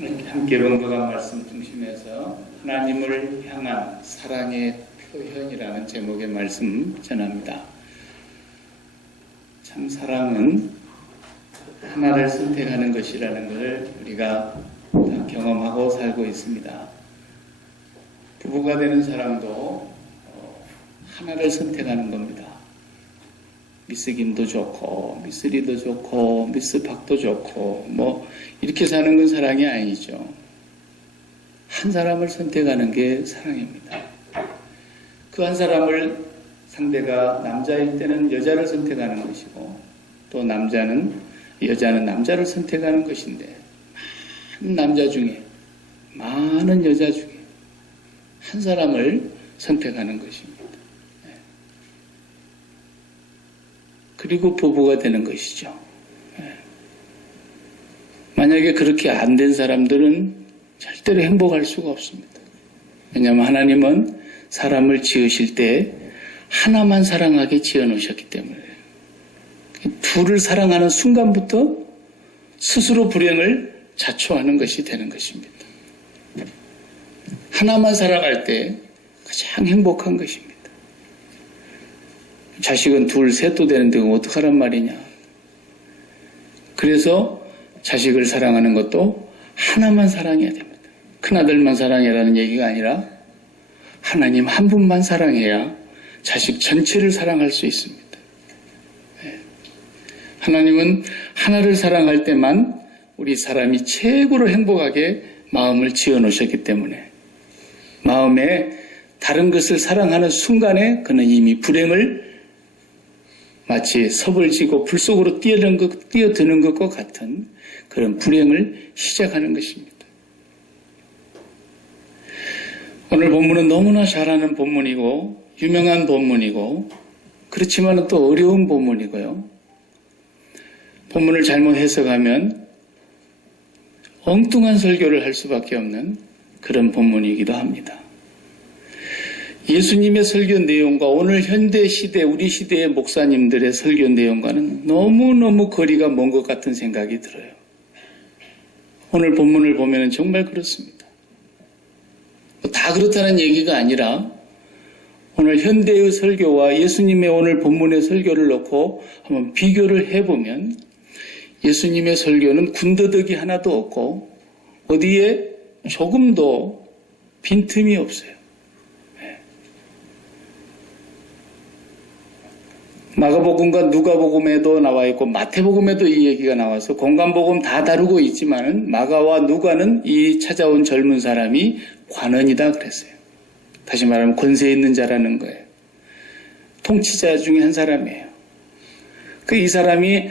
오늘 함께 봉독한 말씀 중심에서 하나님을 향한 사랑의 표현이라는 제목의 말씀 전합니다. 참 사랑은 하나를 선택하는 것이라는 것을 우리가 다 경험하고 살고 있습니다. 부부가 되는 사람도 하나를 선택하는 겁니다. 미스 김도 좋고 미스 리도 좋고 미스 박도 좋고 뭐 이렇게 사는 건 사랑이 아니죠. 한 사람을 선택하는 게 사랑입니다. 그 한 사람을 상대가 남자일 때는 여자를 선택하는 것이고 또 여자는 남자를 선택하는 것인데 많은 남자 중에 많은 여자 중에 한 사람을 선택하는 것입니다. 그리고 부부가 되는 것이죠. 만약에 그렇게 안 된 사람들은 절대로 행복할 수가 없습니다. 왜냐하면 하나님은 사람을 지으실 때 하나만 사랑하게 지어 놓으셨기 때문에 둘을 사랑하는 순간부터 스스로 불행을 자초하는 것이 되는 것입니다. 하나만 사랑할 때 가장 행복한 것입니다. 자식은 둘, 셋도 되는데 어떡하란 말이냐. 그래서 자식을 사랑하는 것도 하나만 사랑해야 됩니다. 큰아들만 사랑해라는 얘기가 아니라 하나님 한 분만 사랑해야 자식 전체를 사랑할 수 있습니다. 하나님은 하나를 사랑할 때만 우리 사람이 최고로 행복하게 마음을 지어 놓으셨기 때문에 마음에 다른 것을 사랑하는 순간에 그는 이미 불행을 마치 섭을 지고 불 속으로 뛰어드는 것과 같은 그런 불행을 시작하는 것입니다. 오늘 본문은 너무나 잘 아는 본문이고 유명한 본문이고 그렇지만 또 어려운 본문이고요. 본문을 잘못 해석하면 엉뚱한 설교를 할 수밖에 없는 그런 본문이기도 합니다. 예수님의 설교 내용과 오늘 현대 시대, 우리 시대의 목사님들의 설교 내용과는 너무너무 거리가 먼 것 같은 생각이 들어요. 오늘 본문을 보면 정말 그렇습니다. 다 그렇다는 얘기가 아니라 오늘 현대의 설교와 예수님의 오늘 본문의 설교를 놓고 한번 비교를 해보면 예수님의 설교는 군더더기 하나도 없고 어디에 조금도 빈틈이 없어요. 마가복음과 누가복음에도 나와 있고 마태복음에도 이 얘기가 나와서 공간복음 다 다루고 있지만은 마가와 누가는 이 찾아온 젊은 사람이 관원이다 그랬어요. 다시 말하면 권세 있는 자라는 거예요. 통치자 중에 한 사람이에요. 이 사람이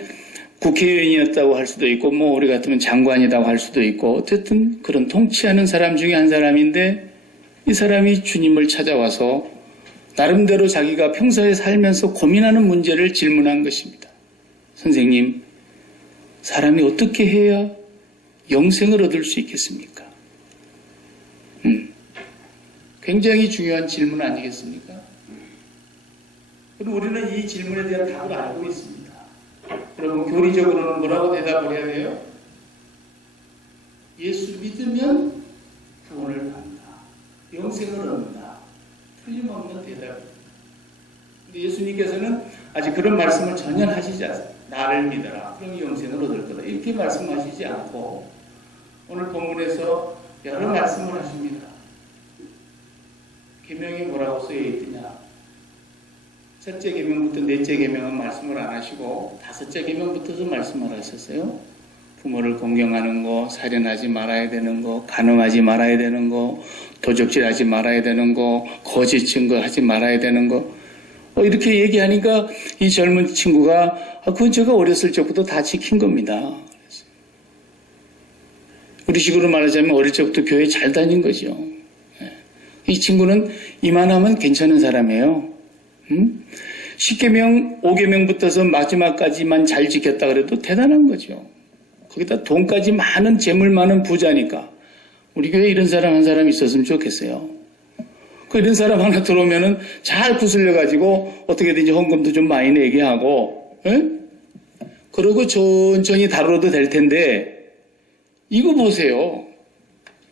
국회의원이었다고 할 수도 있고 뭐 우리 같으면 장관이라고 할 수도 있고 어쨌든 그런 통치하는 사람 중에 한 사람인데 이 사람이 주님을 찾아와서 나름대로 자기가 평소에 살면서 고민하는 문제를 질문한 것입니다. 선생님, 사람이 어떻게 해야 영생을 얻을 수 있겠습니까? 굉장히 중요한 질문 아니겠습니까? 그럼 우리는 이 질문에 대한 답을 알고 있습니다. 여러분, 교리적으로는 뭐라고 대답을 해야 돼요? 예수 믿으면 구원을 받는다. 영생을 얻는다. 틀림없는 대답입니다. 근데 예수님께서는 아직 그런 말씀을 전혀 하시지 않습니다. 나를 믿어라. 그럼 영생을 얻을 거다. 이렇게 말씀하시지 않고 오늘 본문에서 여러 말씀을 하십니다. 계명이 뭐라고 쓰여 있느냐. 첫째 계명부터 넷째 계명은 말씀을 안 하시고 다섯째 계명부터도 말씀을 하셨어요. 부모를 공경하는 거, 살인하지 말아야 되는 거, 간음하지 말아야 되는 거, 도적질하지 말아야 되는 거, 거짓 증거하지 말아야 되는 거. 이렇게 얘기하니까 이 젊은 친구가 그건 제가 어렸을 적부터 다 지킨 겁니다. 우리 식으로 말하자면 어릴 적부터 교회 잘 다닌 거죠. 이 친구는 이만하면 괜찮은 사람이에요. 10계명, 5계명부터서 마지막까지만 잘 지켰다 그래도 대단한 거죠. 거기다 돈까지 많은 재물 많은 부자니까 우리 교회에 이런 사람 한 사람 있었으면 좋겠어요. 이런 사람 하나 들어오면은 잘 구슬려가지고 어떻게든지 헌금도 좀 많이 내게 하고, 그러고 천천히 다뤄도 될 텐데 이거 보세요.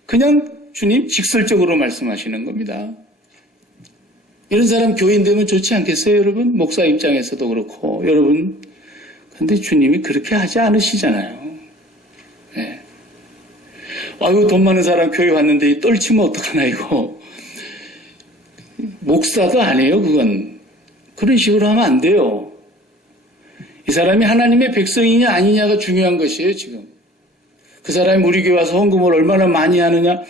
그냥 주님 직설적으로 말씀하시는 겁니다. 이런 사람 교인 되면 좋지 않겠어요, 여러분? 목사 입장에서도 그렇고, 여러분. 근데 주님이 그렇게 하지 않으시잖아요. 네. 아이고, 돈 많은 사람 교회 왔는데 떨치면 어떡하나, 이거. 목사도 아니에요, 그건. 그런 식으로 하면 안 돼요. 이 사람이 하나님의 백성이냐 아니냐가 중요한 것이에요, 지금. 그 사람이 우리 교회 와서 헌금을 얼마나 많이 하느냐.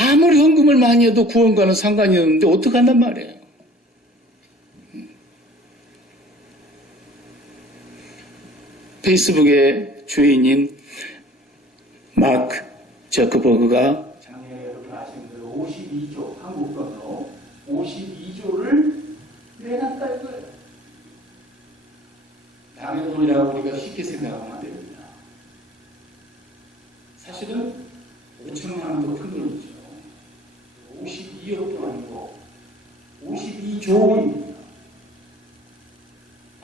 아무리 헌금을 많이 해도 구원과는 상관이 없는데 어떡한단 말이에요. 페이스북의 주인인 마크 저크버그가 작년에 여러분 아시는 대로 52조, 한국 돈으로 52조를 내놨다 이거예요. 남의 돈이라고 우리가 쉽게 생각하면 안 됩니다. 사실은 5천만 원도 큰 돈이죠. 52억도 아니고 52조입니다.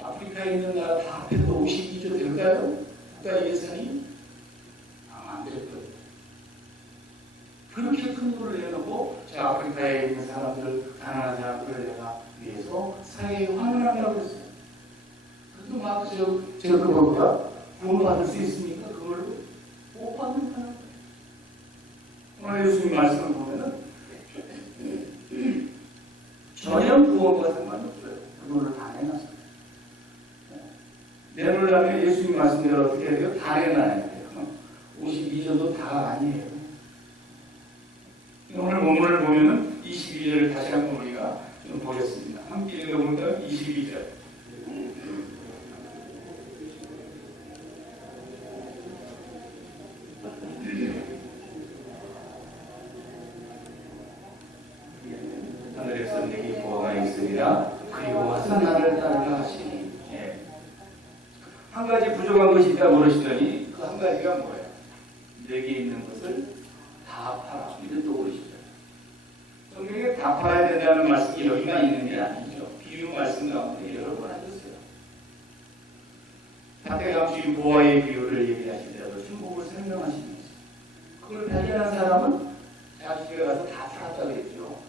아프리카에 있는 나라 다 합해도 52조 될까요? 국가 예산이? 안 될 거예요. 그렇게 큰 돈을 내놓고 저 아프리카에 있는 사람들, 가난한 사람들을 내가 위해서 사회에 환원한다고 했어요. 그래도 막 제가 그거보다 구원받을 수 있습니까? 그걸로 못 받는다는 거예요. 오늘 예수님 말씀을 보면은 전혀 구원과 상관없어요. 그 돈을 다 내놨어요. 내놓으려면 예수님 말씀대로 어떻게 해야 돼요? 다 내놔야 돼요. 52조도 다가 아니에요. 오늘 본문을 보면은 22절을 다시 한번 우리가 좀 보겠습니다. 함께 읽어보니까 22절. 하늘에서 내게 보아가 있으리라. 그리고 와서 나를 따르라 하시니. 예. 한 가지 부족한 것이 있다 물으시더니 그 한 가지가 뭐예요? 내게 있는 것을 다 팔아. 이제 또 그러시죠. 성경에 다 팔아야 된다는 말씀이 여기만 있는 게 아니죠. 비유 말씀 가운데 여러 번 하셨어요. 밭대감 주인 보아의 비유를 얘기하시더라도 중국을 설명하시면서 그걸 발견한 사람은 자기 집에 가서 다 팔았다고 했죠.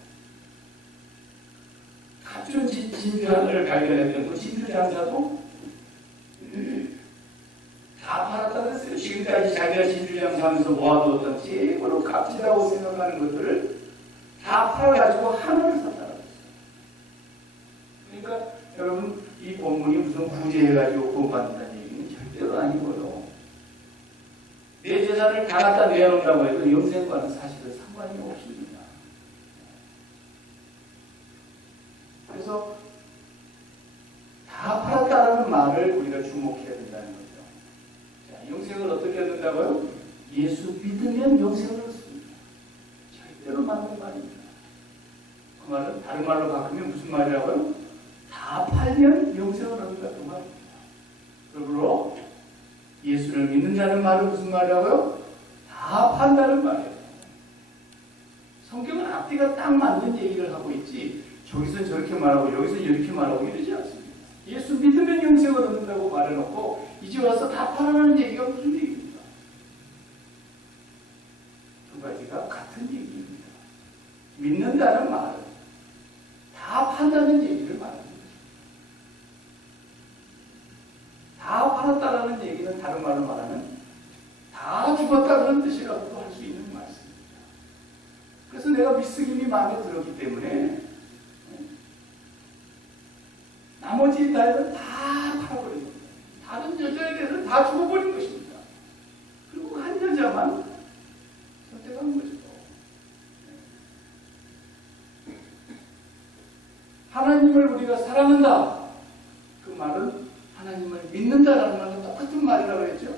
값준 진주를 발견했던 그 진주 장사도 다 팔았다고 했어요. 지금까지 자기가 진주 장사하면서 모아두었던 최고로 값지다고 생각하는 것들을 다 팔아가지고 하늘을 샀다고 했어요. 그러니까 여러분 이 본문이 무슨 구제해가지고 구원받는다는 얘기는 절대로 아니고요. 내 재산을 다 갖다 내놓는다고 해도 영생과는 사실은 상관이 없습니다. 그래서 다 팔았다는 말을 우리가 주목해야 된다는 거죠. 자, 영생을 어떻게 얻는다고요? 예수 믿으면 영생을 얻습니다. 절대로 맞는 말입니다. 그 말은 다른 말로 바꾸면 무슨 말이라고요? 다 팔면 영생을 얻는다 그 말입니다. 그러므로 예수를 믿는다는 말은 무슨 말이라고요? 다 판다는 말이에요. 성경은 앞뒤가 딱 맞는 얘기를 하고 있지 저기서 저렇게 말하고 여기서 이렇게 말하고 이러지 않습니다. 예수 믿으면 영생을 얻는다고 말해놓고 이제 와서 다 팔아라는 얘기가 무슨 얘기입니까? 두 가지가 같은 얘기입니다. 믿는다는 말은 다 판다는 얘기를 말합니다. 다 팔았다라는 얘기는 다른 말로 말하면 다 죽었다 그런 뜻이라고도 할 수 있는 말씀입니다. 그래서 내가 믿음이 마음에 들었기 때문에 나머지 딸은 다 팔아버린 겁니다. 다른 여자에 대해서는 다 죽어버린 것입니다. 그리고 한 여자만 선택한 거죠. 하나님을 우리가 사랑한다. 그 말은 하나님을 믿는다라는 말과 똑같은 말이라고 했죠.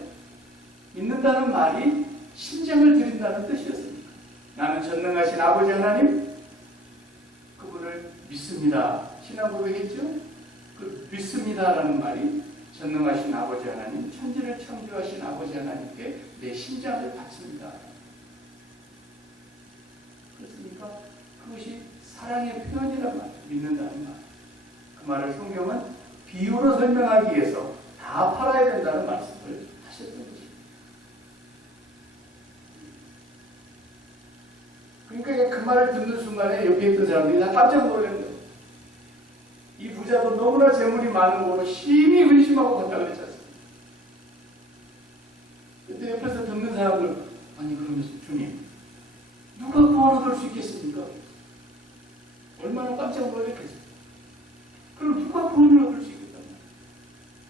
믿는다는 말이 심장을 드린다는 뜻이었습니다. 나는 전능하신 아버지 하나님 그분을 믿습니다. 신앙 고백했죠. 그 믿습니다라는 말이 전능하신 아버지 하나님, 천지를 창조하신 아버지 하나님께 내 심장을 바칩니다. 그렇습니까? 그것이 사랑의 표현이란 말이에요. 믿는다는 말. 그 말을 성경은 비유로 설명하기 위해서 다 팔아야 된다는 말씀을 하셨던 것입니다. 그러니까 그 말을 듣는 순간에 옆에 있던 사람들이 다 깜짝 놀란 거예요. 이 부자도 너무나 재물이 많은 거로 심히 의심하고 갔다 그랬지 않습니까? 그때 옆에서 듣는 사람들, 아니 그러면서 주님, 누가 구원 얻을 수 있겠습니까? 얼마나 깜짝 놀랐겠어요. 그럼 누가 구원을 얻을 수 있겠단 말이에요?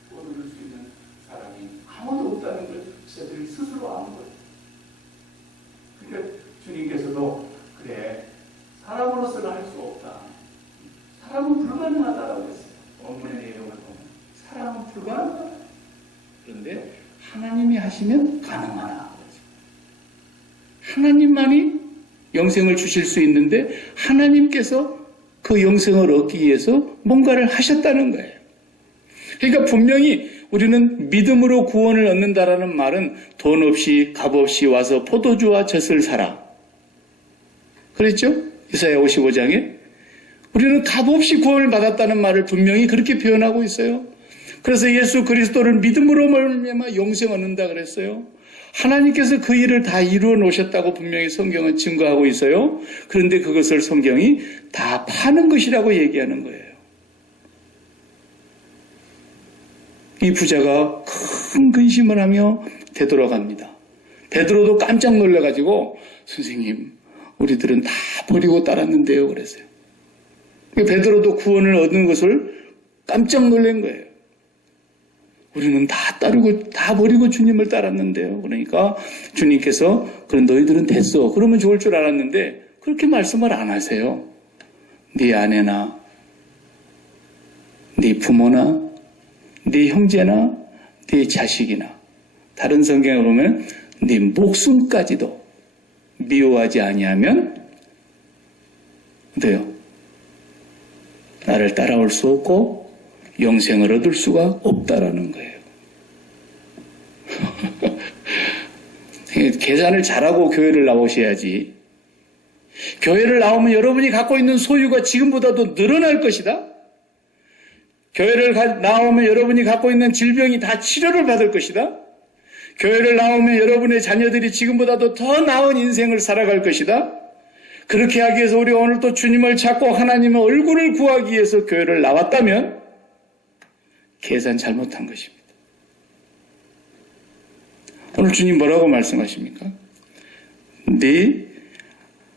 구원 얻을 수 있는 사람이 아무도 없다는 걸 저들이 스스로 아는 거예요. 그러니까 주님께서도 그래, 사람으로서는 할 수 없다. 사람은 불가능하다라고 했어요. 본문의 내용을 보면 사람은 불가능하다. 그런데 하나님이 하시면 가능하다. 하나님만이 영생을 주실 수 있는데 하나님께서 그 영생을 얻기 위해서 뭔가를 하셨다는 거예요. 그러니까 분명히 우리는 믿음으로 구원을 얻는다라는 말은 돈 없이 값 없이 와서 포도주와 젖을 사라. 그랬죠? 이사야 55장에. 우리는 값 없이 구원을 받았다는 말을 분명히 그렇게 표현하고 있어요. 그래서 예수 그리스도를 믿음으로 말미암아 영생 얻는다 그랬어요. 하나님께서 그 일을 다 이루어 놓으셨다고 분명히 성경은 증거하고 있어요. 그런데 그것을 성경이 다 파는 것이라고 얘기하는 거예요. 이 부자가 큰 근심을 하며 되돌아갑니다. 베드로도 깜짝 놀라가지고 선생님, 우리들은 다 버리고 따랐는데요 그랬어요. 베드로도 구원을 얻는 것을 깜짝 놀란 거예요. 우리는 다 따르고 다 버리고 주님을 따랐는데요. 그러니까 주님께서 그럼 너희들은 됐어. 그러면 좋을 줄 알았는데 그렇게 말씀을 안 하세요. 네 아내나 네 부모나 네 형제나 네 자식이나 다른 성경에 보면 네 목숨까지도 미워하지 아니하면 어때요? 나를 따라올 수 없고 영생을 얻을 수가 없다라는 거예요. 계산을 잘하고 교회를 나오셔야지. 교회를 나오면 여러분이 갖고 있는 소유가 지금보다도 늘어날 것이다. 교회를 나오면 여러분이 갖고 있는 질병이 다 치료를 받을 것이다. 교회를 나오면 여러분의 자녀들이 지금보다도 더 나은 인생을 살아갈 것이다. 그렇게 하기 위해서 우리가 오늘 또 주님을 찾고 하나님의 얼굴을 구하기 위해서 교회를 나왔다면 계산 잘못한 것입니다. 오늘 주님 뭐라고 말씀하십니까? 네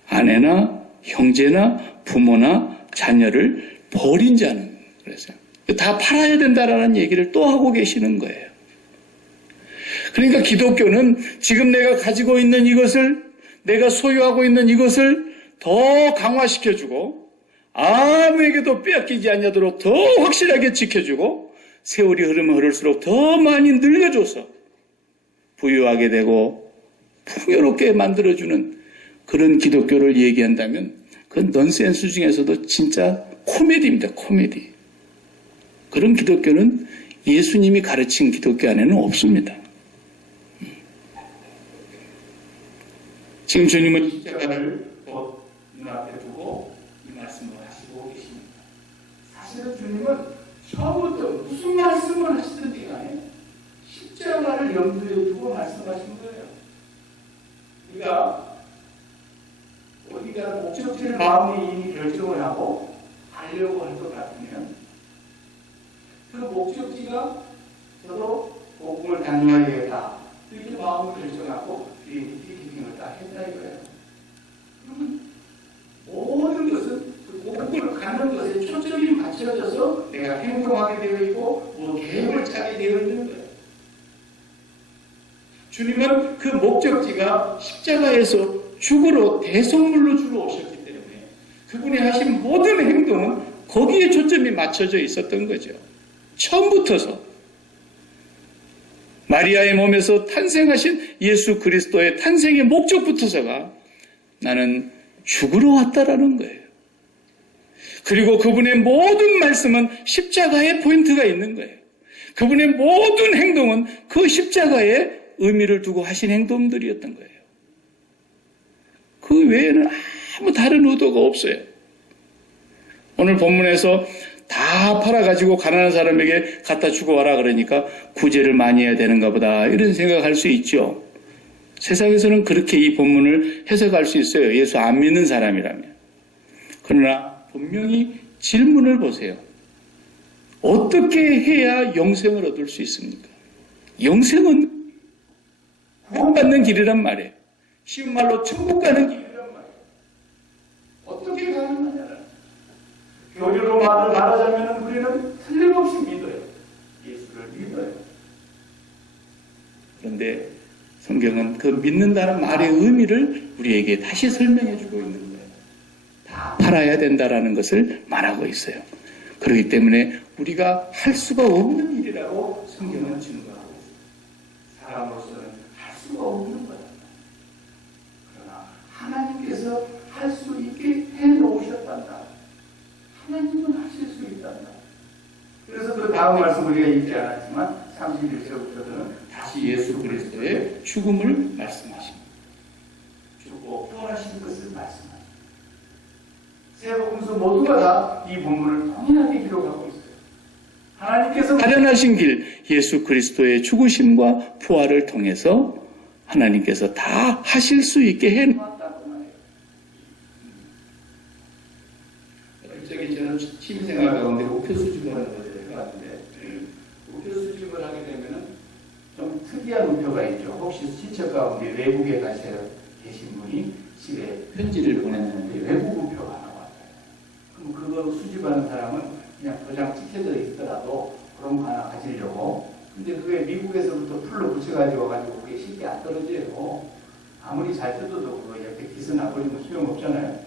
아내나 형제나 부모나 자녀를 버린 자는 그래서요. 다 팔아야 된다라는 얘기를 또 하고 계시는 거예요. 그러니까 기독교는 지금 내가 가지고 있는 이것을, 내가 소유하고 있는 이것을 더 강화시켜주고 아무에게도 빼앗기지 않도록 더 확실하게 지켜주고 세월이 흐르면 흐를수록 더 많이 늘려줘서 부유하게 되고 풍요롭게 만들어주는 그런 기독교를 얘기한다면 그건 넌센스 중에서도 진짜 코미디입니다. 코미디. 그런 기독교는 예수님이 가르친 기독교 안에는 없습니다. 지금 주님은 십자가를 눈앞에 두고 이 말씀을 하시고 계십니다. 사실은 주님은 처음부터 무슨 말씀을 하시든지 간에 십자가를 염두에 두고 말씀하신 거예요. 우리가 어디가 목적지를 마음에 이미 결정을 하고 가려고 할 것 같으면 그 목적지가 저도 복음을 다녀야겠다 이렇게 마음을 결정하고 비행을 다 했다 이거예요. 그러면 모든 것은 그 복음을 가는 것에 초점이 맞춰져서 내가 행동하게 되어 있고 뭐 계획을 짜게 되어 있는 거예요. 주님은 그 목적지가 십자가에서 죽으러 대속물로 주러 오셨기 때문에 그분이 하신 모든 행동은 거기에 초점이 맞춰져 있었던 거죠. 처음부터서 마리아의 몸에서 탄생하신 예수 그리스도의 탄생의 목적부터서가 나는 죽으러 왔다라는 거예요. 그리고 그분의 모든 말씀은 십자가에 포인트가 있는 거예요. 그분의 모든 행동은 그 십자가에 의미를 두고 하신 행동들이었던 거예요. 그 외에는 아무 다른 의도가 없어요. 오늘 본문에서 다 팔아가지고 가난한 사람에게 갖다 주고 와라 그러니까 구제를 많이 해야 되는가 보다 이런 생각할 수 있죠. 세상에서는 그렇게 이 본문을 해석할 수 있어요. 예수 안 믿는 사람이라면. 그러나 분명히 질문을 보세요. 어떻게 해야 영생을 얻을 수 있습니까? 영생은 구원받는 길이란 말이에요. 쉬운 말로 천국 가는 길이란 말이에요. 어떻게 가능하냐는 교리로 말하자면 우리는 틀림없이 믿어요. 예수를 믿어요. 그런데 성경은 그 믿는다는 말의 의미를 우리에게 다시 설명해 주고 있는 거예요. 다 팔아야 된다라는 것을 말하고 있어요. 그렇기 때문에 우리가 할 수가 없는 일이라고 성경은 증거하고 있어요. 사람으로서는 할 수가 없는 거예요. 그러나 하나님께서 할 수 있게 해놓으셨단다. 하나님은 하실 수 있단다. 그래서 그 다음 말씀 우리가 읽지 않았지만 31절부터는 다시 예수 그리스도의 죽음을 말씀하십니다. 죽고 부활하신 것을 말씀하십니다. 세 복음서 모두가 다 이 본문을 동일하게 기록하고 있어요. 하나님께서 마련하신 길, 예수 그리스도의 죽으심과 부활을 통해서 하나님께서 다 하실 수 있게 해놓았다고 말해요. 갑자기 저는 취미생활 가운데 목표 수집을 하는 것을 해봤는데 목표 수집을 하게 되면은 좀 특이한 우표가 있죠. 혹시 친척 가운데 외국에 계신 분이 집에 편지를 보냈는데 외국 우표가 나왔어요. 그럼 그거 수집하는 사람은 그냥 도장 찍혀져 있더라도 그런 거 하나 가지려고. 근데 그게 미국에서부터 풀로 붙여가지고 그게 쉽게 안 떨어져요. 아무리 잘 뜯어도 그거 이렇게 기스 나버리면 소용없잖아요.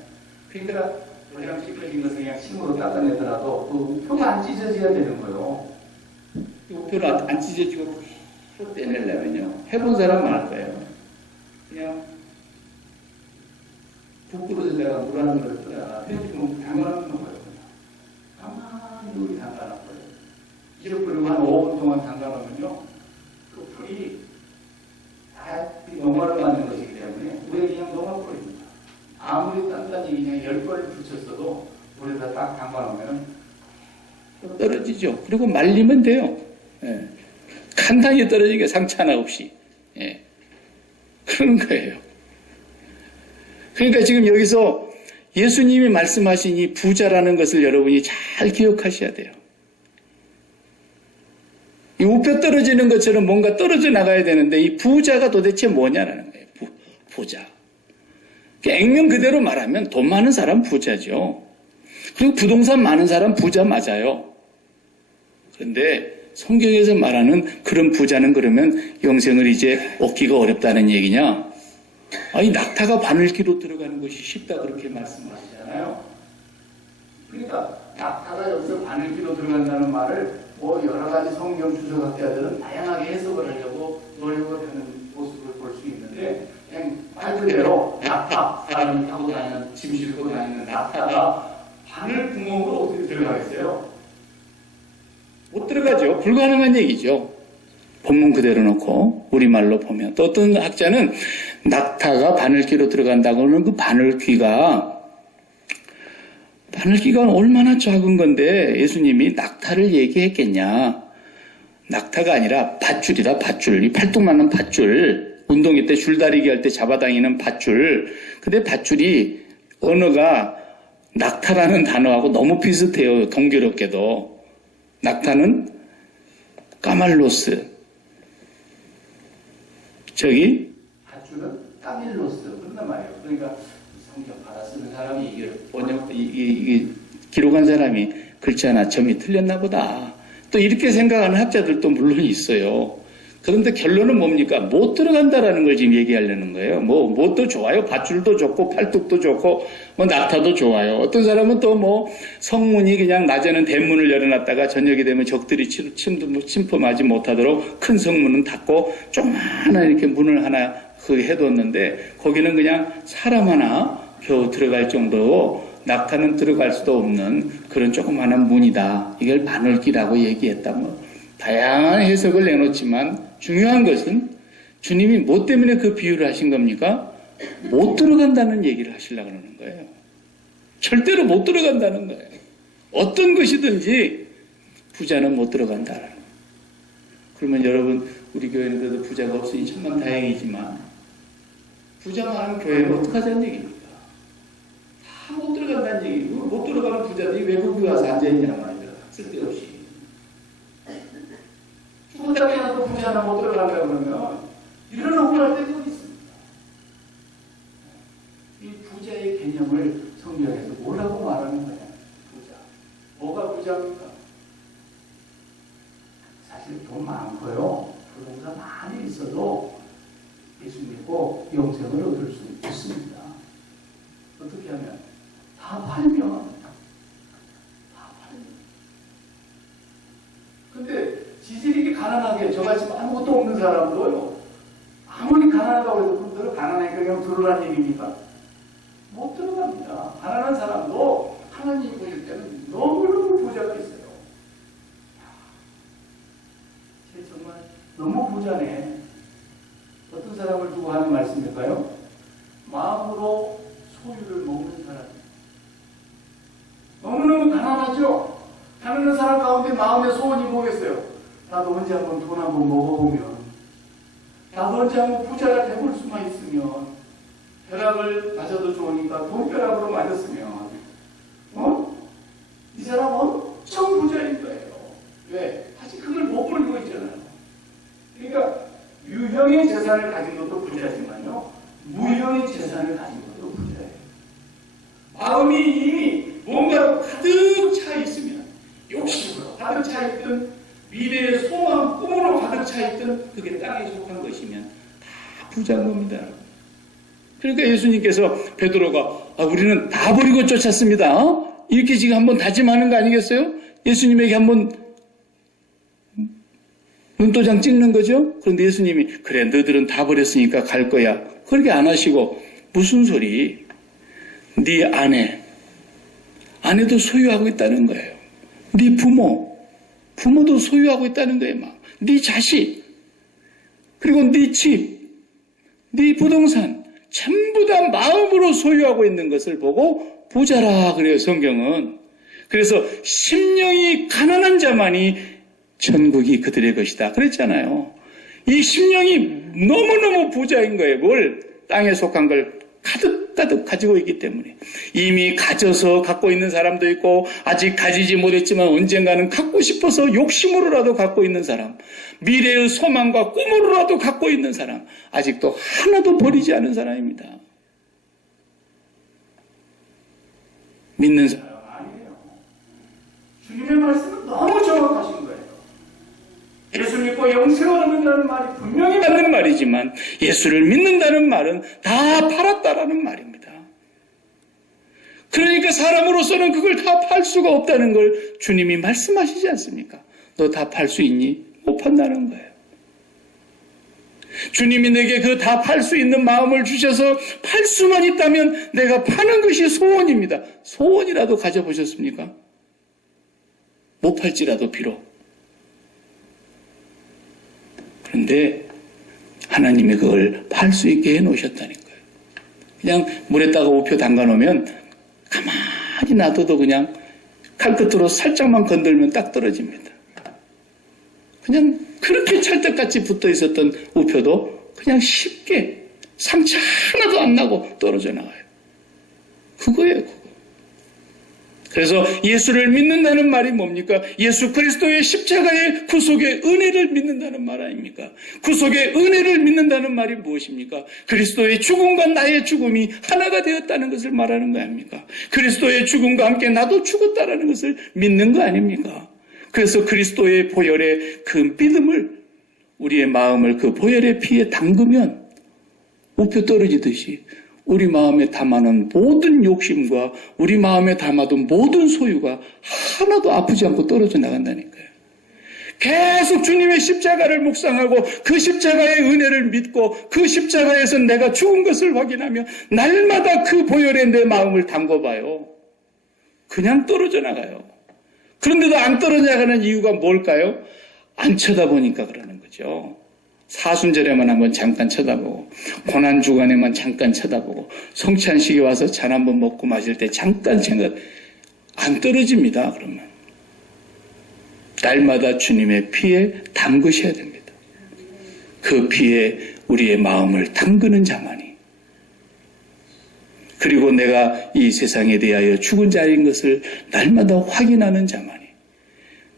그러니까 도장 찍혀진 것을 그냥 침으로 닦아내더라도 그 우표가 안 찢어져야 되는 거예요. 우표를 안 찢어지고 또 떼내려면요. 해본 사람 많을 거예요. 그냥 북그릇에다가 물 하는 걸 떠다가 해주면 담가놓는 거예요. 가만히 우리 담가놓은 거예요. 잃어버리고 한 5분 동안 담가놓으면요. 그 풀이 다 녹아를 맞는 것이기 때문에 물에 그냥 녹아버립니다. 아무리 단단히 그냥 10번을 붙였어도 물에다 딱 담가놓으면 떨어지죠. 그리고 말리면 돼요. 예. 간단히 떨어지게 상처 하나 없이. 예. 그런 거예요. 그러니까 지금 여기서 예수님이 말씀하신 이 부자라는 것을 여러분이 잘 기억하셔야 돼요. 이 우표 떨어지는 것처럼 뭔가 떨어져 나가야 되는데 이 부자가 도대체 뭐냐라는 거예요. 부자. 액면 그대로 말하면 돈 많은 사람 부자죠. 그리고 부동산 많은 사람 부자 맞아요. 그런데 성경에서 말하는 그런 부자는 그러면 영생을 이제 얻기가 어렵다는 얘기냐? 아니 낙타가 바늘귀로 들어가는 것이 쉽다 그렇게 말씀하시잖아요. 그러니까 낙타가 여기서 바늘귀로 들어간다는 말을 뭐 여러 가지 성경 주석학자들은 다양하게 해석을 하려고 노력을 하는 모습을 볼 수 있는데 그냥 말 그대로 낙타, 사람이 타고 다니는 짐 싣고 다니는 낙타가 바늘 구멍으로 어떻게 들어가겠어요? 못 들어가죠. 불가능한 얘기죠. 본문 그대로 놓고 우리말로 보면 또 어떤 학자는 낙타가 바늘귀로 들어간다고 하는 그 바늘귀가 얼마나 작은 건데 예수님이 낙타를 얘기했겠냐. 낙타가 아니라 밧줄이다. 밧줄. 이 팔뚝만한 밧줄. 운동회 때 줄다리기 할 때 잡아당기는 밧줄. 근데 밧줄이 언어가 낙타라는 단어하고 너무 비슷해요. 동교롭게도. 낙타는 까말로스. 저기 밧줄은 까밀로스. 그런단 말이에요. 그러니까 성경 받아 쓰는 사람이 기록한 사람이 글자 하나 점이 틀렸나 보다. 또 이렇게 생각하는 학자들도 물론 있어요. 그런데 결론은 뭡니까? 못 들어간다라는 걸 지금 얘기하려는 거예요. 뭣도 좋아요. 밧줄도 좋고 팔뚝도 좋고 낙타도 좋아요. 어떤 사람은 또 성문이 그냥 낮에는 대문을 열어놨다가 저녁이 되면 적들이 침범하지 못하도록 큰 성문은 닫고 조그마한 이렇게 문을 하나 해뒀는데 거기는 그냥 사람 하나 겨우 들어갈 정도로 낙타는 들어갈 수도 없는 그런 조그마한 문이다. 이걸 바늘귀라고 얘기했다. 다양한 해석을 내놓지만 중요한 것은 주님이 뭐 때문에 그 비유를 하신 겁니까? 못 들어간다는 얘기를 하시려고 하는 거예요. 절대로 못 들어간다는 거예요. 어떤 것이든지 부자는 못 들어간다라는 거예요. 그러면 여러분 우리 교회는 그래도 부자가 없으니 천만 다행이지만 부자 많은 교회를 어떡하자는 얘기입니까? 다 못 들어간다는 얘기고, 못 들어가는 부자들이 외국에 와서 앉아있냐는 말이죠. 쓸데없이. 죽었다 깨어나도 부자 하나 못 들어간다고 그러면 이런 억울할 때도 있습니다. 이 부자의 개념을 성경에서 뭐라고 말하는 거냐? 부자. 뭐가 부자입니까? 사실 돈 많고요. 부동산 많이 있어도 예수 믿고 영생을 얻을 수 있습니다. 어떻게 하면? 다 팔면. 다 팔면. 근데 지질이 가난하게 저같이 아무것도 없는 사람도요. 아무리 가난하다고 해도 그들은 가난하니까 그냥 들어라는 얘기입니까? 못 들어갑니다. 가난한 사람도 하나님이 보실 때는 너무너무 부자가 있어요. 쟤 정말 너무 부자네. 어떤 사람을 두고 하는 말씀일까요? 마음으로 소유를 먹는 사람. 너무너무 가난하죠? 가난한 사람 가운데 마음의 소원이 뭐겠어요? 나도 언제 한번 돈 한번 먹어보면, 나도 언제 한번 부자가 돼볼 수만 있으면, 벼락을 맞아도 좋으니까 돈벼락으로 맞았으면, 이 사람 엄청 부자인 거예요. 왜? 아직 그걸 못 버리고 있잖아요. 그러니까 유형의 재산을 가진 것도 부자지만요, 무형의 재산을 가진 것도 부자예요. 마음이 이미 뭔가 가득 차 있으면, 욕심으로 가득 차 있든 미래의 소망, 꿈으로 가득 차 있든 그게 땅에 속한 것이면 다 부자인 겁니다. 그러니까 예수님께서 베드로가 우리는 다 버리고 쫓았습니다. 이렇게 지금 한번 다짐하는 거 아니겠어요? 예수님에게 한번 눈도장 찍는 거죠? 그런데 예수님이 그래 너희들은 다 버렸으니까 갈 거야. 그렇게 안 하시고 무슨 소리? 네 아내도 소유하고 있다는 거예요. 네 부모도 소유하고 있다는 거예요. 막. 네 자식, 그리고 네 집, 네 부동산 전부 다 마음으로 소유하고 있는 것을 보고 부자라 그래요, 성경은. 그래서 심령이 가난한 자만이 천국이 그들의 것이다 그랬잖아요. 이 심령이 너무너무 부자인 거예요. 뭘? 땅에 속한 걸 가득 가지고 있기 때문에. 이미 가져서 갖고 있는 사람도 있고, 아직 가지지 못했지만 언젠가는 갖고 싶어서 욕심으로라도 갖고 있는 사람, 미래의 소망과 꿈으로라도 갖고 있는 사람, 아직도 하나도 버리지 않은 사람입니다. 믿는 사람 아니에요. 주님의 말씀은 너무 정확하신 거예요. 예수 믿고 영생을 얻는다는 말이 분명히 맞는 말이지만 예수를 믿는다는 말은 다 팔았다라는 말입니다. 그러니까 사람으로서는 그걸 다 팔 수가 없다는 걸 주님이 말씀하시지 않습니까? 너 다 팔 수 있니? 못 판다는 거예요. 주님이 내게 그 다 팔 수 있는 마음을 주셔서 팔 수만 있다면 내가 파는 것이 소원입니다. 소원이라도 가져보셨습니까? 못 팔지라도 비록. 그런데 하나님이 그걸 팔 수 있게 해놓으셨다는 거예요. 그냥 물에다가 우표 담가놓으면 가만히 놔둬도 그냥 칼끝으로 살짝만 건들면 딱 떨어집니다. 그냥 그렇게 찰떡같이 붙어 있었던 우표도 그냥 쉽게 상처 하나도 안 나고 떨어져 나가요. 그거예요, 그거. 그래서 예수를 믿는다는 말이 뭡니까? 예수 그리스도의 십자가의 구속의 은혜를 믿는다는 말 아닙니까? 구속의 은혜를 믿는다는 말이 무엇입니까? 그리스도의 죽음과 나의 죽음이 하나가 되었다는 것을 말하는 거 아닙니까? 그리스도의 죽음과 함께 나도 죽었다는 것을 믿는 거 아닙니까? 그래서 그리스도의 보혈의 그 믿음을, 우리의 마음을 그 보혈의 피에 담그면 우표 떨어지듯이 우리 마음에 담아놓은 모든 욕심과 우리 마음에 담아둔 모든 소유가 하나도 아프지 않고 떨어져 나간다니까요. 계속 주님의 십자가를 묵상하고 그 십자가의 은혜를 믿고 그 십자가에서 내가 죽은 것을 확인하며 날마다 그 보혈에 내 마음을 담궈봐요. 그냥 떨어져 나가요. 그런데도 안 떨어져 나가는 이유가 뭘까요? 안 쳐다보니까 그러는 거죠. 사순절에만 한번 잠깐 쳐다보고, 고난주간에만 잠깐 쳐다보고, 성찬식에 와서 잔 한번 먹고 마실 때 잠깐 생각, 안 떨어집니다. 그러면 날마다 주님의 피에 담그셔야 됩니다. 그 피에 우리의 마음을 담그는 자만이 그리고 내가 이 세상에 대하여 죽은 자인 것을 날마다 확인하는 자만이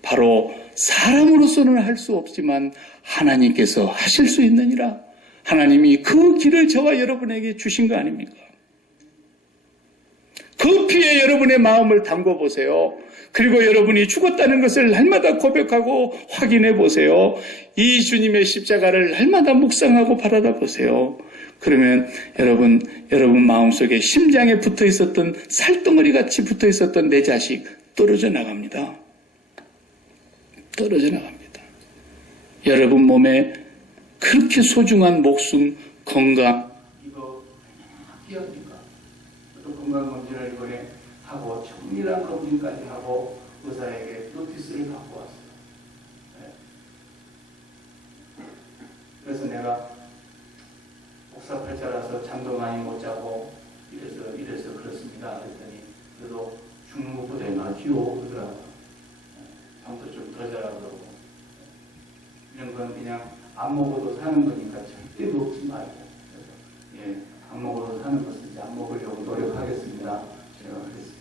바로 사람으로서는 할 수 없지만 하나님께서 하실 수 있느니라. 하나님이 그 길을 저와 여러분에게 주신 거 아닙니까? 그 피에 여러분의 마음을 담궈 보세요. 그리고 여러분이 죽었다는 것을 날마다 고백하고 확인해 보세요. 이 주님의 십자가를 날마다 묵상하고 바라다 보세요. 그러면 여러분 마음속에 심장에 붙어 있었던 살덩어리 같이 붙어 있었던 내 자식 떨어져 나갑니다. 떨어져 나갑니다. 여러분 몸에 그렇게 소중한 목숨, 건강 이거 귀합니까? 또 건강검진을 이번에 하고 정밀한 검진까지 하고 의사에게 노티스를 갖고 왔어요. 네. 그래서 내가 옥사팔자라서 잠도 많이 못 자고 이래서 그렇습니다. 그랬더니 그래도 죽는 것보다 낫지요 그러더라고요. 잠도 좀 더 자라 그러고 이런 건 그냥 안 먹어도 사는 거니까 절대 먹지 말고 그래서 안 먹어도 사는 것은 이제 안 먹으려고 노력하겠습니다. 제가 그랬어요.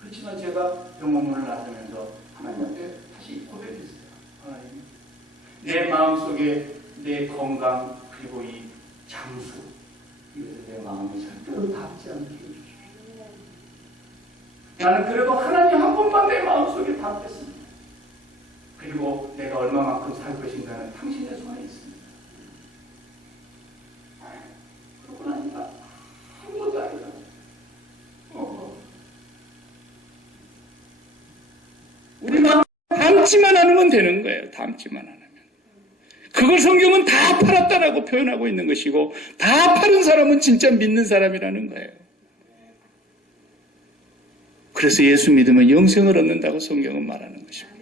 그렇지만 제가 병원문을 나서면서 하나님한테 다시 고백했어요. 하나님, 내 마음속에 내 건강 그리고 이 장수 이것에 내 마음이 절대로 닿지 않게 해주십시오. 나는 그래도 하나님 한 분만 내 마음속에 닿겠습니다. 그리고 내가 얼마만큼 살 것인가는 당신의 손에 있습니다. 그러고 나니까 아무것도 아니다. 우리 마음 담지만 않으면 되는 거예요. 담지만 않으면. 그걸 성경은 다 팔았다라고 표현하고 있는 것이고 다 파는 사람은 진짜 믿는 사람이라는 거예요. 그래서 예수 믿으면 영생을 얻는다고 성경은 말하는 것입니다.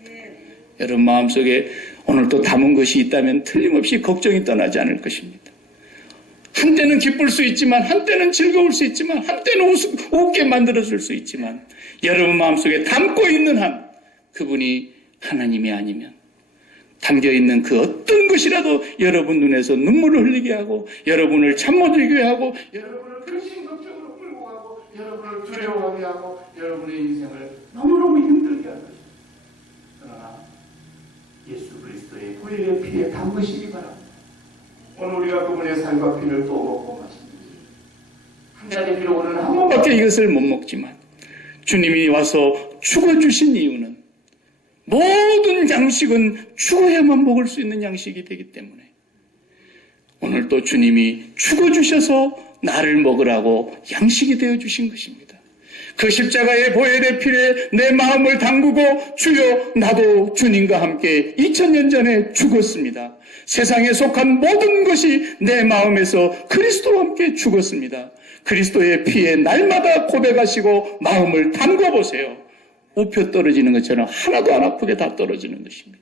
여러분 마음속에 오늘 또 담은 것이 있다면 틀림없이 걱정이 떠나지 않을 것입니다. 한때는 기쁠 수 있지만 한때는 즐거울 수 있지만 한때는 웃게 만들어줄 수 있지만 여러분 마음속에 담고 있는 한 그분이 하나님이 아니면 담겨있는 그 어떤 것이라도 여러분 눈에서 눈물을 흘리게 하고 여러분을 잠 못 들게 하고 여러분을 근심 걱정으로 끌고 가고 여러분을 두려워하게 하고 여러분의 인생을 너무너무 힘들게 하는 것입니다. 그러나 예수 그리스도의 보혈의 피에 담그시기 바랍니다. 오늘 우리가 그분의 살과 피를 또 먹고 마십니다. 한 잔의 피로 오늘 한 번밖에 이것을 못 먹지만 주님이 와서 죽어주신 이유는 모든 양식은 죽어야만 먹을 수 있는 양식이 되기 때문에 오늘 또 주님이 죽어주셔서 나를 먹으라고 양식이 되어주신 것입니다. 그 십자가의 보혈의 피에 내 마음을 담그고 주여 나도 주님과 함께 2000년 전에 죽었습니다. 세상에 속한 모든 것이 내 마음에서 그리스도와 함께 죽었습니다. 그리스도의 피에 날마다 고백하시고 마음을 담궈보세요. 우표 떨어지는 것처럼 하나도 안 아프게 다 떨어지는 것입니다.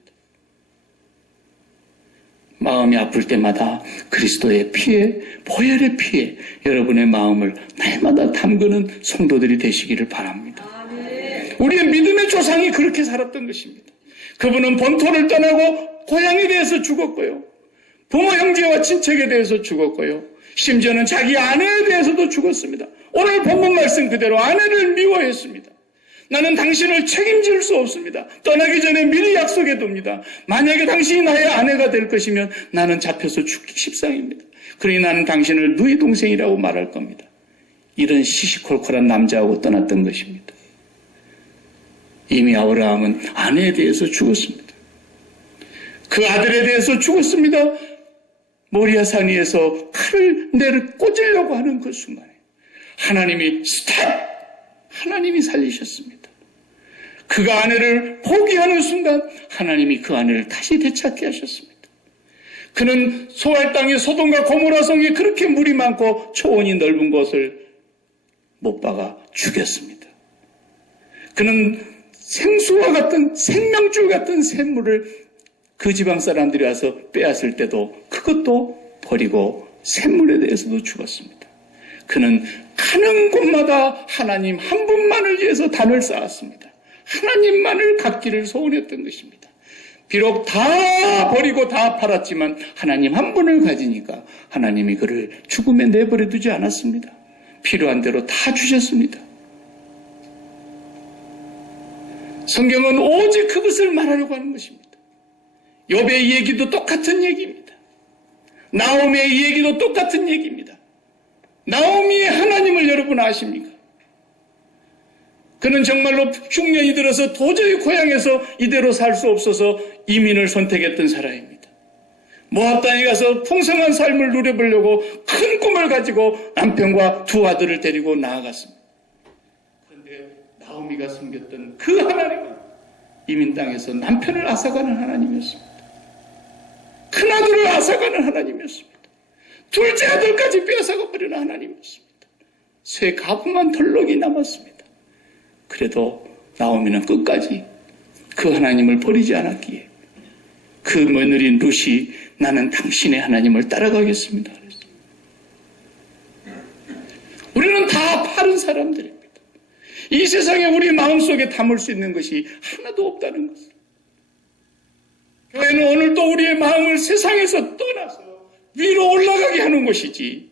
마음이 아플 때마다 그리스도의 피에 보혈의 피에 여러분의 마음을 날마다 담그는 성도들이 되시기를 바랍니다. 우리의 믿음의 조상이 그렇게 살았던 것입니다. 그분은 본토를 떠나고 고향에 대해서 죽었고요. 부모 형제와 친척에 대해서 죽었고요. 심지어는 자기 아내에 대해서도 죽었습니다. 오늘 본문 말씀 그대로 아내를 미워했습니다. 나는 당신을 책임질 수 없습니다. 떠나기 전에 미리 약속해 둡니다. 만약에 당신이 나의 아내가 될 것이면 나는 잡혀서 죽기 십상입니다. 그러니 나는 당신을 누이 동생이라고 말할 겁니다. 이런 시시콜콜한 남자하고 떠났던 것입니다. 이미 아브라함은 아내에 대해서 죽었습니다. 그 아들에 대해서 죽었습니다. 모리아 산 위에서 칼을 꽂으려고 하는 그 순간에 하나님이 스탑! 하나님이 살리셨습니다. 그가 아내를 포기하는 순간 하나님이 그 아내를 다시 되찾게 하셨습니다. 그는 소알 땅의 소돔과 고모라 성이 그렇게 물이 많고 초원이 넓은 곳을 못 박아 죽였습니다. 그는 생수와 같은 생명줄 같은 샘물을 그 지방 사람들이 와서 빼앗을 때도 그것도 버리고 샘물에 대해서도 죽었습니다. 그는 가는 곳마다 하나님 한 분만을 위해서 단을 쌓았습니다. 하나님만을 갖기를 소원했던 것입니다. 비록 다 버리고 다 팔았지만 하나님 한 분을 가지니까 하나님이 그를 죽음에 내버려 두지 않았습니다. 필요한 대로 다 주셨습니다. 성경은 오직 그것을 말하려고 하는 것입니다. 욥의 얘기도 똑같은 얘기입니다. 나오미의 얘기도 똑같은 얘기입니다. 나오미의 하나님을 여러분 아십니까? 그는 정말로 흉년이 들어서 도저히 고향에서 이대로 살 수 없어서 이민을 선택했던 사람입니다. 모압 땅에 가서 풍성한 삶을 누려보려고 큰 꿈을 가지고 남편과 두 아들을 데리고 나아갔습니다. 그런데 나오미가 섬겼던 그 하나님은 이민 땅에서 남편을 앗아가는 하나님이었습니다. 큰 아들을 앗아가는 하나님이었습니다. 둘째 아들까지 빼앗아가 버리는 하나님이었습니다. 새 가부만 덜렁이 남았습니다. 그래도 나오미는 끝까지 그 하나님을 버리지 않았기에 그 며느리 룻이 나는 당신의 하나님을 따라가겠습니다. 그랬어요. 우리는 다 파른 사람들입니다. 이 세상에 우리 마음속에 담을 수 있는 것이 하나도 없다는 것을. 교회는 오늘 또 우리의 마음을 세상에서 떠나서 위로 올라가게 하는 것이지,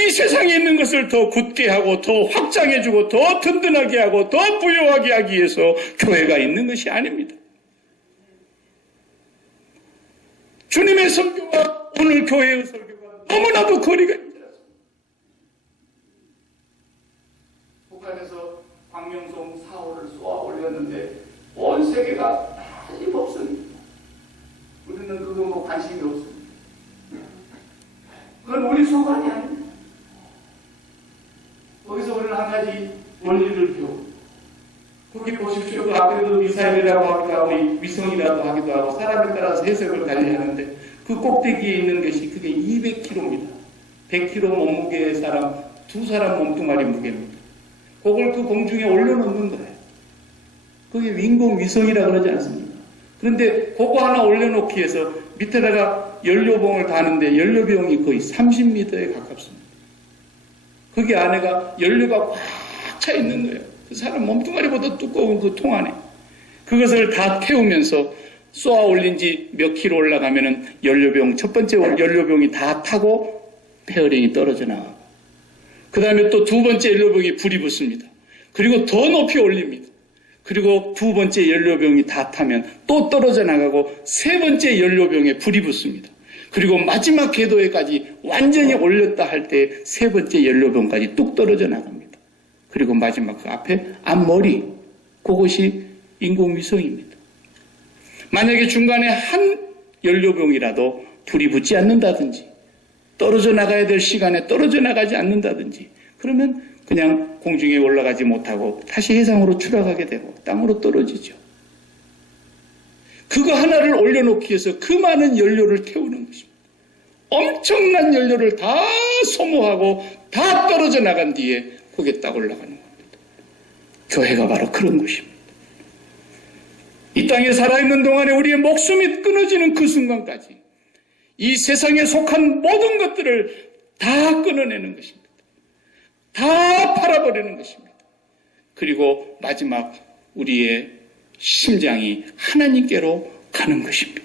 이 세상에 있는 것을 더 굳게 하고 더 확장해주고 더 든든하게 하고 더 부유하게 하기 위해서 교회가 있는 것이 아닙니다. 주님의 설교와 오늘 교회의 설교가 너무나도 거리가 있습니다. 북한에서 광명성 4호를 쏘아 올렸는데 온 세계가 난리 법석입니다. 우리는 그거 뭐 관심이 없습니다. 그건 우리 소관이 아닙니다. 거기서 우리는 한 가지 원리를 배우고, 거기 보십시오. 그 앞에도 미사일이라고 하기도 하고 위성이라고 하기도 하고 사람에 따라서 해석을 달리하는데 그 꼭대기에 있는 것이 그게 200kg입니다. 100kg 몸무게의 사람, 두 사람 몸뚱아리 무게입니다. 그걸 그 공중에 올려놓는 거예요. 그게 인공위성이라고 그러지 않습니까? 그런데 그거 하나 올려놓기 위해서 밑에다가 연료봉을 다는데 연료병이 거의 30m에 가깝습니다. 거기 안에가 연료가 꽉 차 있는 거예요. 그 사람 몸뚱아리보다 두꺼운 그 통 안에. 그것을 다 태우면서 쏘아 올린 지 몇 킬로 올라가면은 연료병, 첫 번째 연료병이 다 타고 페어링이 떨어져 나가고, 그 다음에 또 두 번째 연료병이 불이 붙습니다. 그리고 더 높이 올립니다. 그리고 두 번째 연료병이 다 타면 또 떨어져 나가고 세 번째 연료병에 불이 붙습니다. 그리고 마지막 궤도에까지 완전히 올렸다 할 때 세 번째 연료병까지 뚝 떨어져 나갑니다. 그리고 마지막 그 앞에 앞머리, 그것이 인공위성입니다. 만약에 중간에 한 연료병이라도 불이 붙지 않는다든지 떨어져 나가야 될 시간에 떨어져 나가지 않는다든지 그러면 그냥 공중에 올라가지 못하고 다시 해상으로 추락하게 되고 땅으로 떨어지죠. 그거 하나를 올려놓기 위해서 그 많은 연료를 태우는 것입니다. 엄청난 연료를 다 소모하고 다 떨어져 나간 뒤에 거기에 딱 올라가는 겁니다. 교회가 바로 그런 것입니다. 이 땅에 살아있는 동안에 우리의 목숨이 끊어지는 그 순간까지 이 세상에 속한 모든 것들을 다 끊어내는 것입니다. 다 팔아버리는 것입니다. 그리고 마지막 우리의 심장이 하나님께로 가는 것입니다.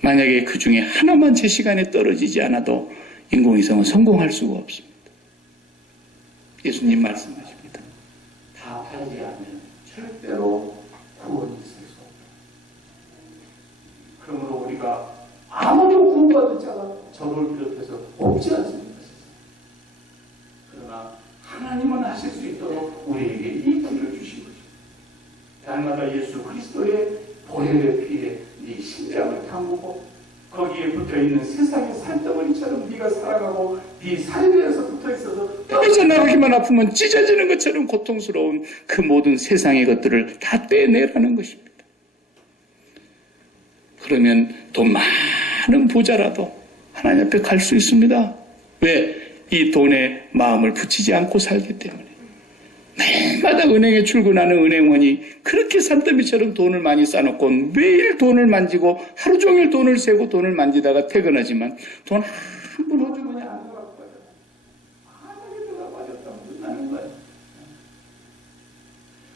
만약에 그 중에 하나만 제 시간에 떨어지지 않아도 인공위성은 성공할 수가 없습니다. 예수님 말씀하십니다. 다 팔지 않으면 절대로 구원이 있을 수 없다. 그러므로 우리가 아무도 구원받은 자가 저를 비롯해서 없지 않습니까? 그러나 하나님은 하실 수 있도록 우리에게 이 길을 주신 것입니다. 날마다 예수 그리스도의 보혈의 피에 네 심장을 담그고 거기에 붙어있는 세상의 산더미처럼 네가 살아가고 네 삶에서 붙어있어서 떨어져 나가기만 아프면 찢어지는 것처럼 고통스러운 그 모든 세상의 것들을 다 떼내라는 것입니다. 그러면 더 많은 부자라도 하나님 앞에 갈 수 있습니다. 왜? 이 돈에 마음을 붙이지 않고 살기 때문에. 매일마다 은행에 출근하는 은행원이 그렇게 산더미처럼 돈을 많이 쌓아놓고 매일 돈을 만지고 하루 종일 돈을 세고 돈을 만지다가 퇴근하지만 돈 한 푼 어주머니 안 들어가고 빠져. 하나님이 들어가 빠졌다고 끝나는 거예요.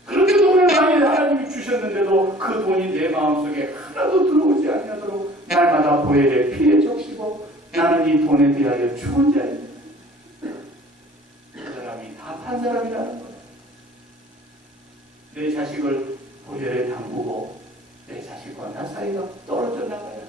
그렇게 돈을 많이 하나님이 주셨는데도 그 돈이 내 마음속에 하나도 들어오지 않도록 날마다 보혈의 피에 적시고 나는 이 돈에 대하여 죽은 자입니다. 내 자식을 보혈에 담그고 내 자식과 나 사이가 떨어져 나가야 해.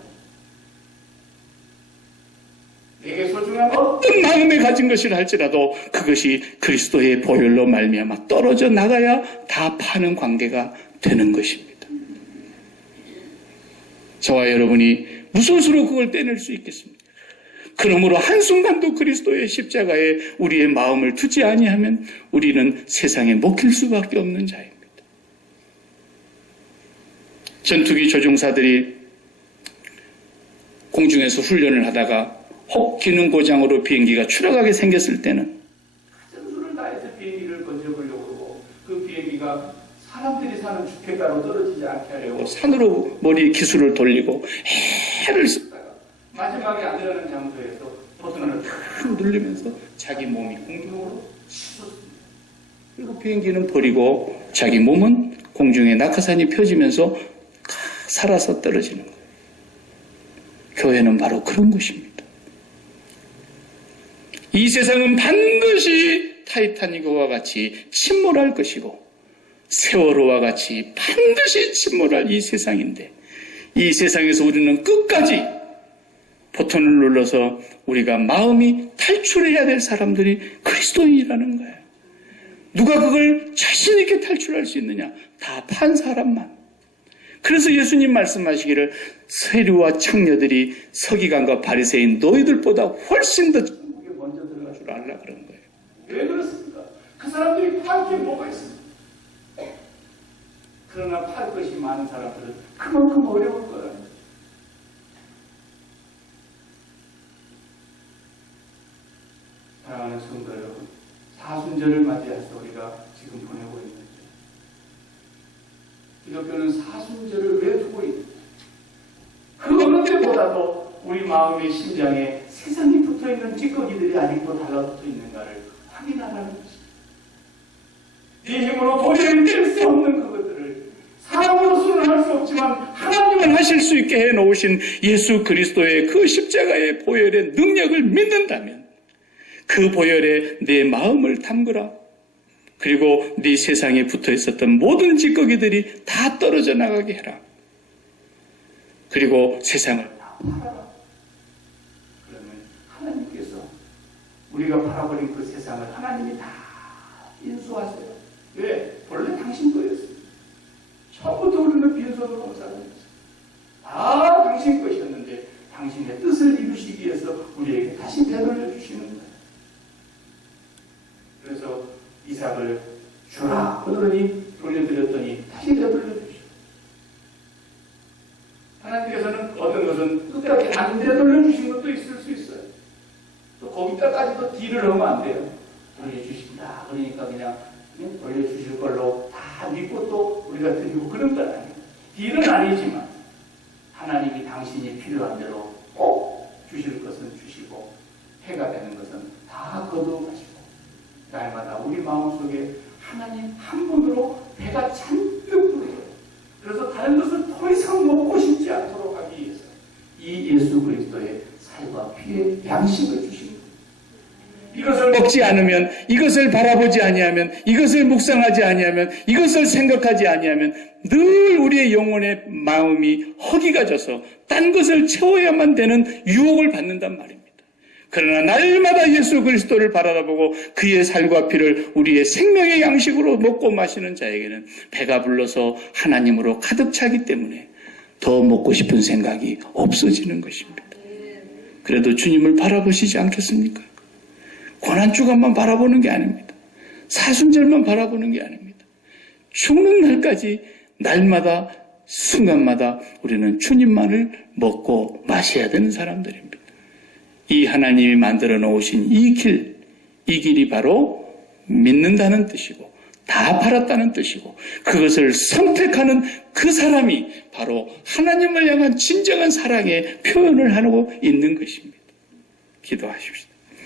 내게 소중한 어떤 마음에 가진 것이라 할지라도 그것이 그리스도의 보혈로 말미암아 떨어져 나가야 다 파는 관계가 되는 것입니다. 저와 여러분이 무슨 수로 그걸 떼낼 수 있겠습니까? 그러므로 한순간도 그리스도의 십자가에 우리의 마음을 두지 아니하면 우리는 세상에 먹힐 수밖에 없는 자입니다. 전투기 조종사들이 공중에서 훈련을 하다가 혹 기능 고장으로 비행기가 추락하게 생겼을 때는 가진 수를 다해서 비행기를 건져보려고 하고 그 비행기가 사람들이 사는 주택가로 떨어지지 않게 하려고 산으로 머리 기술을 돌리고 해를 쓰다가 마지막에 안전한 장소에서 버튼을 탁 누르면서 자기 몸이 공중으로 치솟습니다. 그리고 비행기는 버리고 자기 몸은 공중에 낙하산이 펴지면서 살아서 떨어지는 거예요. 교회는 바로 그런 곳입니다. 이 세상은 반드시 타이타닉과 같이 침몰할 것이고 세월호와 같이 반드시 침몰할 이 세상인데 이 세상에서 우리는 끝까지 버튼을 눌러서 우리가 마음이 탈출해야 될 사람들이 그리스도인이라는 거예요. 누가 그걸 자신 있게 탈출할 수 있느냐? 다 판 사람만. 그래서 예수님 말씀하시기를 세리와 창녀들이 서기관과 바리새인 너희들보다 훨씬 더 천국에 먼저 들어갈 줄 알라 그런 거예요. 왜 그렇습니까? 그 사람들이 팔 게 뭐가 있습니까? 그러나 팔 것이 많은 사람들은 그만큼 어려울 거예요. 사랑하는 성도 여러분, 사순절을 맞이해서 우리가 지금 보내고 있는데 기독교는 사순절을 왜 두고 있는가? 그 어느 때보다도 우리 마음의 심장에 세상이 붙어있는 찌꺼기들이 아직도 달라붙어 있는가를 확인하라는 것입니다. 네 힘으로 도저히 뗄 수 없는 그것들을 사람으로서는 할 수 없지만 하나님은 하실 수 있게 해놓으신 예수 그리스도의 그 십자가의 보혈의 능력을 믿는다면 그 보혈에 내 마음을 담그라. 그리고 네 세상에 붙어 있었던 모든 찌꺼기들이 다 떨어져 나가게 해라. 그리고 세상을 다 팔아라. 그러면 하나님께서 우리가 팔아버린 그 세상을 하나님이 다 인수하세요. 왜? 원래 당신 거였어요. 처음부터 우리는 빈손으로 온 사람이었어요. 다 당신 것이었는데 당신의 뜻을 이루시기 위해서 우리에게 다시 되돌려 주시는 거예요. 그래서 이삭을 주라 그러더니 돌려드렸더니 다시 되돌려 주시고 하나님께서는 어떤 것은 끝까지 안 되돌려 주신 것도 있을 수 있어요. 또 거기다까지도 딜을 하면 안 돼요. 돌려주신다 그러니까 그냥 돌려주실 걸로 다 믿고 또 우리가 드리고 그런 건 아니에요. 딜은 아니지만 하나님이 당신이 필요한 대로 꼭 주실 것은 주시고 해가 되는 것은 다 거두어 가시고 날마다 우리 마음속에 하나님 한 분으로 배가 잔뜩 부르요. 그래서 다른 것을 더 이상 먹고 싶지 않도록 하기 위해서 이 예수 그리스도의 살과 피의 양식을 주신 거예요. 이것을 먹지 않으면, 이것을 바라보지 아니하면, 이것을 묵상하지 아니하면, 이것을 생각하지 아니하면 늘 우리의 영혼의 마음이 허기가 져서 딴 것을 채워야만 되는 유혹을 받는단 말입니다. 그러나 날마다 예수 그리스도를 바라보고 그의 살과 피를 우리의 생명의 양식으로 먹고 마시는 자에게는 배가 불러서 하나님으로 가득 차기 때문에 더 먹고 싶은 생각이 없어지는 것입니다. 그래도 주님을 바라보시지 않겠습니까? 고난주간만 바라보는 게 아닙니다. 사순절만 바라보는 게 아닙니다. 죽는 날까지 날마다 순간마다 우리는 주님만을 먹고 마셔야 되는 사람들입니다. 이 하나님이 만들어 놓으신 이 길이 바로 믿는다는 뜻이고 다 팔았다는 뜻이고 그것을 선택하는 그 사람이 바로 하나님을 향한 진정한 사랑의 표현을 하고 있는 것입니다. 기도하십시오.